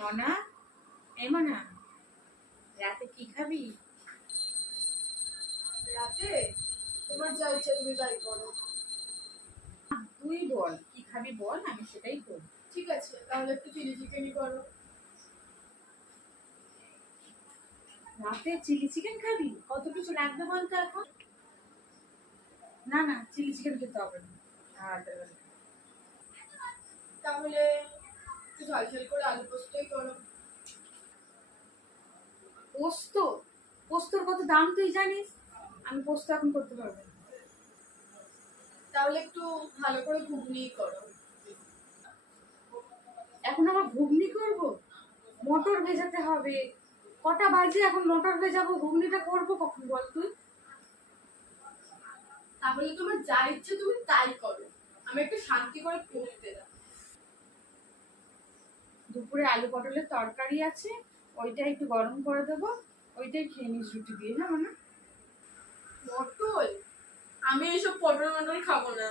মনা, এই মনা, রাতে কি খাবি? রাতে তোমার যা ইচ্ছা তুমি তাই করো। তুই বল কি খাবি, বল, আমি সেটাই করব। ঠিক আছে, তাহলে একটু চিলি চিকেনই করো। রাতে চিলি চিকেন খাবি? কত কিছু লাগবে বলতো এখন? না না, চিলি চিকেন খেতে হবে না। আর তাহলে একটু ঝাল ঝাল করে আলু পোস্তই করো। পোস্ত? পোস্তর কত দাম তুই জানিস? আমি পোস্ত এখন করতে পারবো না। তাহলে একটু ভালো করে ঘুগনিই করো। এখন আবার ঘুগনি করব? মটর ভেজাতে হবে। কটা বাজে এখন মটর ভেজাবো? ঘুগনিটা করবো কখন বল তুই? তাহলে তোমার যা ইচ্ছে তুমি তাই করো, আমি একটু শান্তি করে পড়তে দাও। দুপুরে আলু পটলের তরকারি আছে, ওইটা একটু গরম করে দেবো, ওইটাই খেয়ে নিস রুটি দিয়ে, হ্যাঁ মানে। পটল? আমি এইসব পটল মটল খাবো না।